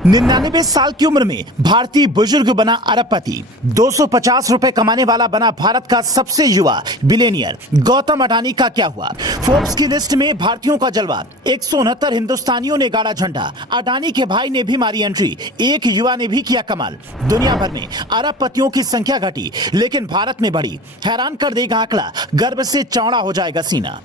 99 साल की उम्र में भारतीय बुजुर्ग बना अरबपति। 250 रुपए कमाने वाला बना भारत का सबसे युवा बिलियनियर गौतम अडानी का क्या हुआ? फोर्ब्स की लिस्ट में भारतीयों का जलवा। 169 हिंदुस्तानियों ने गाड़ा झंडा। अडानी के भाई ने भी मारी एंट्री। एक युवा ने भी किया कमाल। दुनिया भर में अरबपतियों की संख्या घटी, लेकिन भारत में बढ़ी। हैरान कर देगा आंकड़ा, गर्व से चौड़ा हो जाएगा सीना।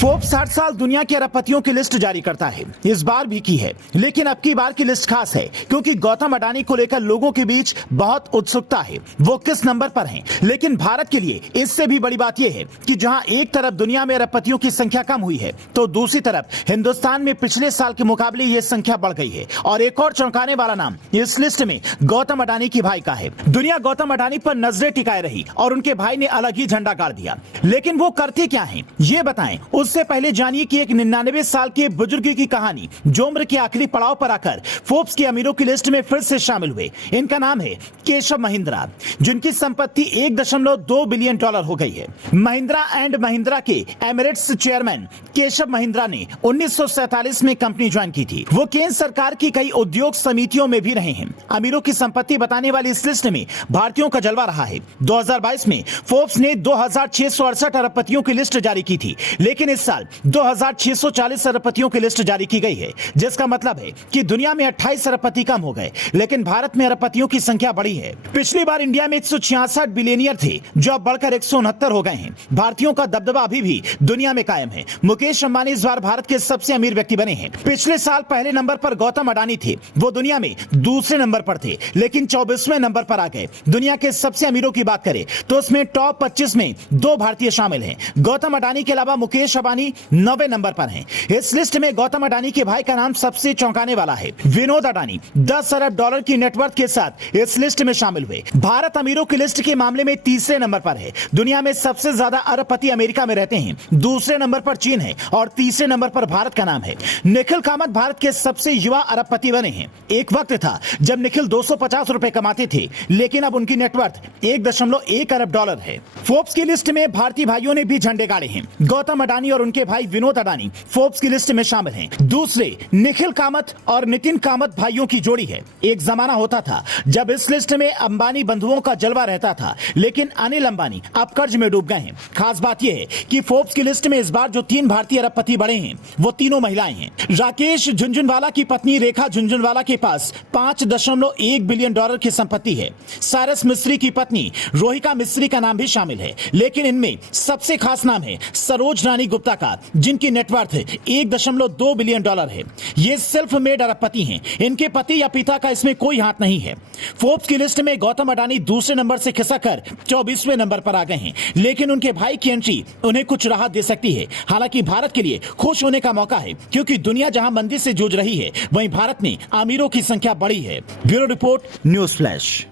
फोर्ब्स हर साल दुनिया के अरबपतियों की लिस्ट जारी करता है। इस बार भी की है, लेकिन अब की बार की लिस्ट खास है क्योंकि गौतम अडानी को लेकर लोगों के बीच बहुत उत्सुकता है, वो किस नंबर पर हैं। लेकिन भारत के लिए इससे भी बड़ी बात यह है कि जहां एक तरफ दुनिया में अरबपतियों की संख्या कम हुई है, तो दूसरी तरफ हिंदुस्तान में पिछले साल के मुकाबले ये संख्या बढ़ गई है। और एक और चौंकाने वाला नाम इस लिस्ट में गौतम अडानी की भाई का है। दुनिया गौतम अडानी पर नजरें टिकाए रही और उनके भाई ने अलग ही झंडा गाड़ दिया। लेकिन वो करते क्या है, ये बताएं। उससे पहले जानिए कि एक 99 साल के बुजुर्ग की कहानी जो उम्र के आखिरी पड़ाव पर आकर फोर्ब्स के अमीरों की लिस्ट में फिर से शामिल हुए। इनका नाम है केशव महिंद्रा, जिनकी संपत्ति $1.2 बिलियन हो गई है। महिंद्रा एंड महिंद्रा के एमिरेट्स चेयरमैन केशव महिंद्रा ने 1947 में कंपनी ज्वाइन की थी। वो केंद्र सरकार की कई उद्योग समितियों में भी रहे हैं। अमीरों की संपत्ति बताने वाली इस लिस्ट में भारतीयों का जलवा रहा है। 2022 में फोर्ब्स ने 2668 अरबपतियों की लिस्ट जारी की थी, लेकिन इस साल 2640 अरबपतियों की लिस्ट जारी की गई है, जिसका मतलब है कि दुनिया में 28 अरबपति कम हो गए, लेकिन भारत में अरबपतियों की संख्या बढ़ी है। पिछली बार इंडिया में 166 बिलियनियर थे, जो अब बढ़कर 169 हो गए हैं। भारतीयों का दबदबा अभी भी दुनिया में कायम है। मुकेश अंबानी इस बार भारत के सबसे अमीर व्यक्ति बने हैं। पिछले साल पहले नंबर पर गौतम अडानी थे, वो दुनिया में दूसरे नंबर पर थे, लेकिन 24वें नंबर पर आ गए। दुनिया के सबसे अमीरों की बात करें तो उसमें टॉप 25 में 2 भारतीय शामिल हैं। गौतम अडानी के अलावा मुकेश अंबानी 9वें नंबर पर हैं। इस लिस्ट में गौतम अडानी के भाई का नाम सबसे चौंकाने वाला है। विनोद अडानी $10 अरब की नेटवर्थ के साथ इस लिस्ट में शामिल हुए। भारत अमीरों की लिस्ट के मामले में तीसरे नंबर पर है। दुनिया में सबसे ज्यादा अरबपति अमेरिका में रहते हैं। दूसरे नंबर पर चीन है और तीसरे नंबर पर भारत का नाम है। निखिल कामत भारत के सबसे युवा अरबपति बने हैं। एक वक्त था जब निखिल 250 रुपए कमाते थे, लेकिन अब उनकी नेटवर्थ $1.1 अरब है। फोर्ब्स की लिस्ट में भारतीय भाइयों ने भी झंडे गाड़े हैं। गौतम अडानी और उनके भाई विनोद अडानी फोर्ब्स की लिस्ट में शामिल हैं। दूसरे निखिल कामत और नितिन कामत भाइयों की जोड़ी है। एक जमाना होता था जब इस लिस्ट में अंबानी बंधुओं का जलवा रहता था, लेकिन अनिल अंबानी अब कर्ज में डूब गए हैं। खास बात यह है कि फोर्ब्स की लिस्ट में इस बार जो 3 भारतीय अरबपति बढ़े हैं, वो तीनों महिलाएं हैं। राकेश झुनझुनवाला की पत्नी रेखा झुनझुनवाला के पास $5.1 बिलियन की संपत्ति है। सारस मिस्त्री की पत्नी रोहिका मिस्त्री का नाम भी शामिल है, लेकिन इनमें सबसे खास नाम है सरोज रानी गुप्ता का, जिनकी नेटवर्थ $1.2 बिलियन है। ये सेल्फ मेड अरबपति हैं। इनके पति या पिता का इसमें कोई हाथ नहीं है। फोर्ब्स की लिस्ट में गौतम अडानी दूसरे नंबर से खिसककर 24वें नंबर पर आ गए हैं, लेकिन उनके भाई की एंट्री उन्हें कुछ राहत दे सकती है। हालांकि भारत के लिए खुश होने का मौका है, क्योंकि दुनिया जहां मंदी से जूझ रही है, वहीं भारत में अमीरों की संख्या बढ़ी है। Bureau report, news flash.